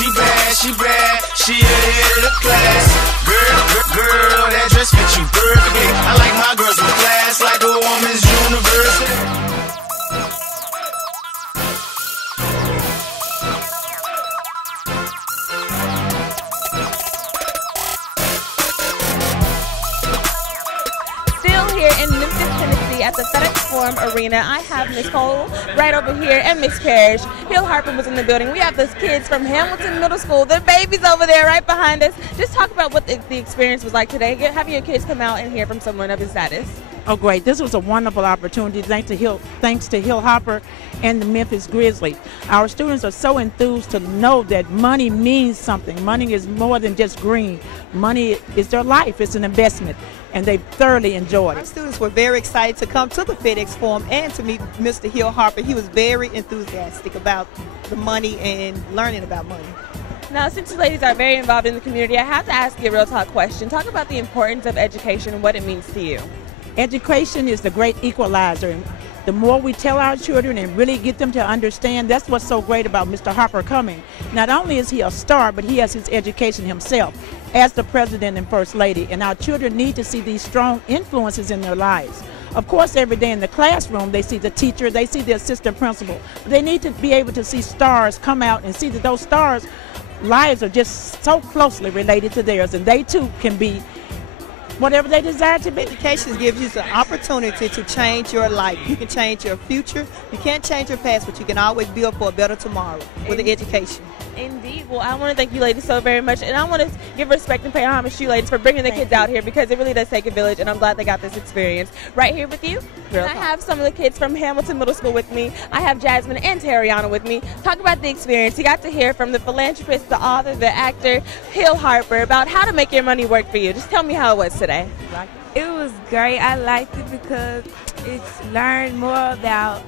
she bad, she ahead of the class. Girl, that dress fits you perfectly. I like my girls with class, like a woman's university. In Memphis, Tennessee, at the FedEx Forum Arena, I have Miss Cole right over here and Miss Parrish. Hill Harper was in the building. We have those kids from Hamilton Middle School. The babies over there right behind us. Just talk about what the experience was like today. Having your kids come out and hear from someone of his status. Oh, great. This was a wonderful opportunity thanks to Hill Harper and the Memphis Grizzlies. Our students are so enthused to know that money means something. Money is more than just green. Money is their life. It's an investment, and they thoroughly enjoyed it. Our students were very excited to come to the FedEx Forum and to meet Mr. Hill Harper. He was very enthusiastic about the money and learning about money. Now, since you ladies are very involved in the community, I have to ask you a real talk question. Talk about the importance of education and what it means to you. Education is the great equalizer. The more we tell our children and really get them to understand, that's what's so great about Mr. Harper coming. Not only is he a star, but he has his education himself as the President and First Lady. And our children need to see these strong influences in their lives. Of course, every day in the classroom, they see the teacher, they see the assistant principal. But they need to be able to see stars come out and see that those stars' lives are just so closely related to theirs, and they too can be whatever they desire to be. Education gives you the opportunity to change your life. You can change your future. You can't change your past, but you can always build for a better tomorrow with the education. Indeed. Well, I want to thank you ladies so very much, and I want to give respect and pay homage to you ladies for bringing the kids out here, because it really does take a village, and I'm glad they got this experience. Right here with you, and I have some of the kids from Hamilton Middle School with me. I have Jasmine and Tariana with me. Talk about the experience. You got to hear from the philanthropist, the author, the actor, Hill Harper, about how to make your money work for you. Just tell me how it was today. It was great. I liked it because it's learned more about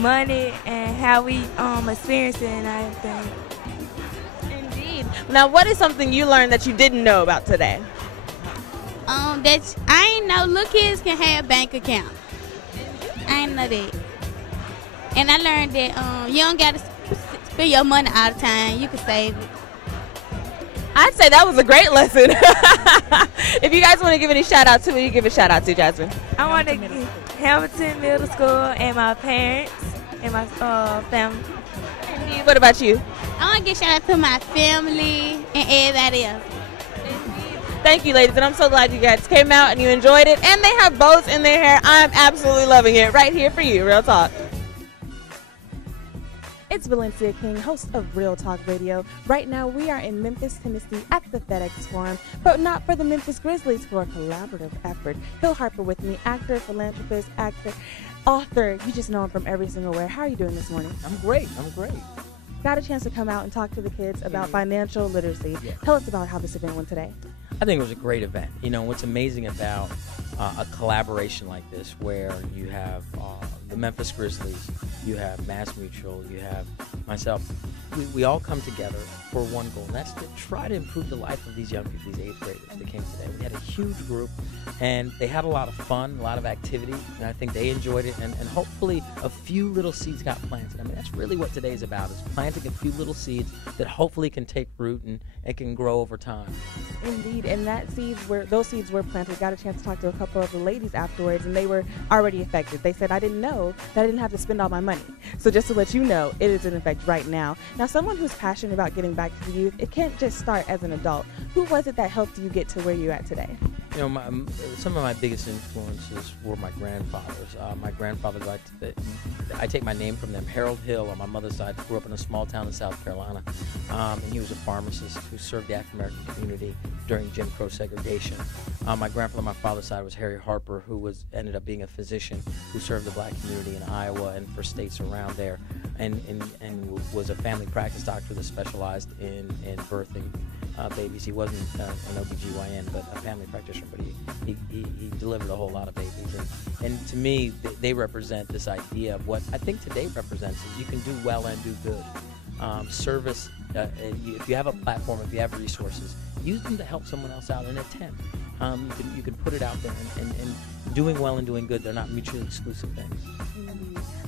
money and how we experience it and everything. Indeed. Now, what is something you learned that you didn't know about today? That I ain't know little kids can have a bank account. I ain't know that. And I learned that you don't got to spend your money all the time. You can save it. I'd say that was a great lesson. If you guys want to give any shout out to, you give a shout out to Jasmine. I want to give Hamilton Middle School and my parents and my family. Indeed. What about you? I want to give shout out to my family and everybody else. Thank you, ladies, and I'm so glad you guys came out and you enjoyed it. And they have bows in their hair. I'm absolutely loving it. Right here for you, Real Talk. It's Valencia King, host of Real Talk Radio. Right now, we are in Memphis, Tennessee at the FedEx Forum, but not for the Memphis Grizzlies, for a collaborative effort. Hill Harper with me, actor, philanthropist, author. You just know him from every single where. How are you doing this morning? I'm great. Got a chance to come out and talk to the kids about financial literacy. Yes. Tell us about how this event went today. I think it was a great event. You know, what's amazing about a collaboration like this, where you have the Memphis Grizzlies, you have Mass Mutual, you have myself, we all come together for one goal, and that's to try to improve the life of these young people, these 8th graders that came today. We had a huge group, and they had a lot of fun, a lot of activity, and I think they enjoyed it, and hopefully a few little seeds got planted. I mean, that's really what today's about, is planting a few little seeds that hopefully can take root and it can grow over time. Indeed, and those seeds were planted. Got a chance to talk to a couple of the ladies afterwards, and they were already affected. They said, I didn't know that I didn't have to spend all my money. So just to let you know, it is in effect right now. Now, someone who's passionate about getting back to the youth, it can't just start as an adult. Who was it that helped you get to where you're at today? You know, some of my biggest influences were my grandfathers. My grandfather, I take my name from them. Harold Hill, on my mother's side, grew up in a small town in South Carolina, and he was a pharmacist who served the African American community during Jim Crow segregation. My grandfather on my father's side was Harry Harper, who ended up being a physician who served the black community in Iowa and for states around there, and was a family practice doctor that specialized in birthing babies. He wasn't an OBGYN, but a family practitioner, but he delivered a whole lot of babies. And to me, they represent this idea of what I think today represents is you can do well and do good. Service, if you have a platform, if you have resources, use them to help someone else out in a tent. You can put it out there, and doing well and doing good, they're not mutually exclusive things.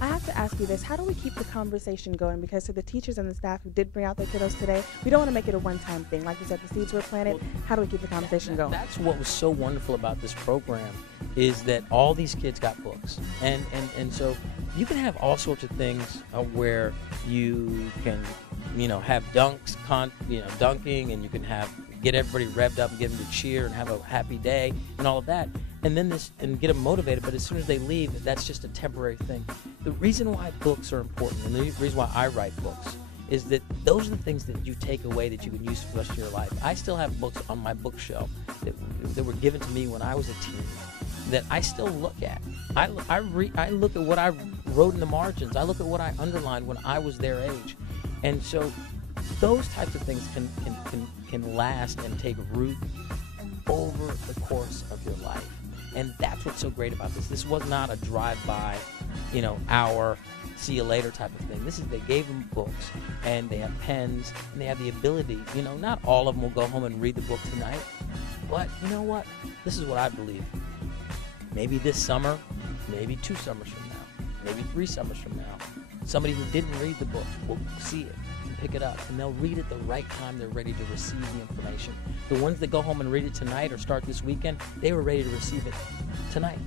I have to ask you this. How do we keep the conversation going? Because to the teachers and the staff who did bring out their kiddos today, we don't want to make it a one-time thing. Like you said, the seeds were planted. How do we keep the conversation going? That's what was so wonderful about this program, is that all these kids got books. And so you can have all sorts of things where you can, have dunking, and you can get everybody revved up and get them to cheer and have a happy day and all of that. And then and get them motivated, but as soon as they leave, that's just a temporary thing. The reason why books are important, and the reason why I write books, is that those are the things that you take away that you can use for the rest of your life. I still have books on my bookshelf that were given to me when I was a teen that I still look at. I look at what I wrote in the margins. I look at what I underlined when I was their age. And so those types of things can last and take root over the course of your life. And that's what's so great about this. This was not a drive-by, hour, see you later type of thing. They gave them books, and they have pens, and they have the ability, not all of them will go home and read the book tonight, but you know what? This is what I believe. Maybe this summer, maybe 2 summers from now, maybe 3 summers from now, somebody who didn't read the book will see it and pick it up, and they'll read it the right time they're ready to receive the information. The ones that go home and read it tonight or start this weekend, they were ready to receive it tonight.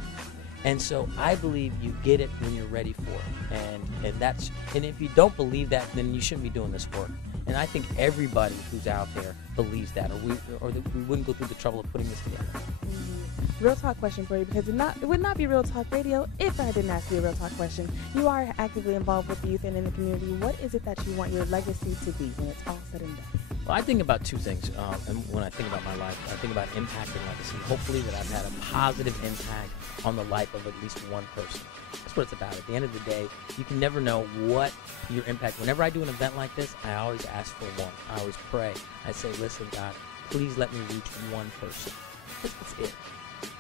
And so I believe you get it when you're ready for it. And if you don't believe that, then you shouldn't be doing this work. And I think everybody who's out there believes that, or we wouldn't go through the trouble of putting this together. Real talk question for you, because it would not be Real Talk Radio if I didn't ask you a real talk question. You are actively involved with the youth and in the community. What is it that you want your legacy to be when it's all said and done? Well, I think about 2 things. And when I think about my life, I think about impact and legacy. Hopefully that I've had a positive impact on the life of at least one person. That's what it's about. At the end of the day, you can never know what your impact. Whenever I do an event like this, I always ask for one. I always pray. I say, listen, God, please let me reach one person. That's it.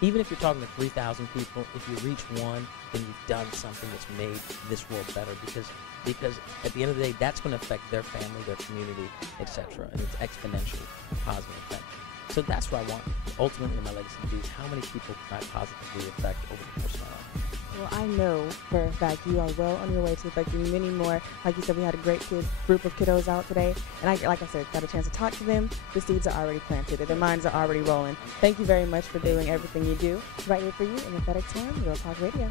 Even if you're talking to 3,000 people, if you reach one, then you've done something that's made this world better, because at the end of the day, that's going to affect their family, their community, etc. And it's exponentially positive effect. So that's what I want ultimately in my legacy to be, is how many people can I positively affect over the course of my life. Well, I know for a fact you are well on your way to affecting many more. Like you said, we had a great group of kiddos out today. And like I said, got a chance to talk to them. The seeds are already planted. Their minds are already rolling. Thank you very much for doing everything you do. Right here for you in the FedEx Time, Real Talk Radio.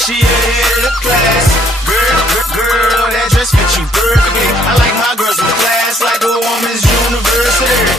She ahead of the class. Girl, that dress fits you perfectly. I like my girls with class, like a woman's university.